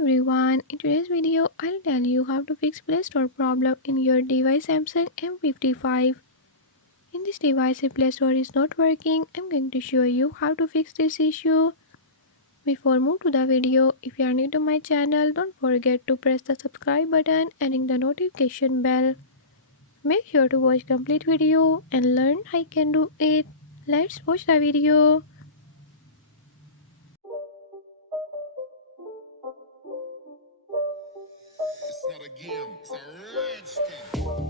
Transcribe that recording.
everyone, in today's video I'll tell you how to fix Play Store problem in your device Samsung M55. In this device if Play Store is not working, I'm going to show you how to fix this issue. Before move to the video, if you are new to my channel, don't forget to press the subscribe button and ring the notification bell. Make sure to watch complete video and learn I can do it. Let's watch the video. It's not a game, it's a rich thing.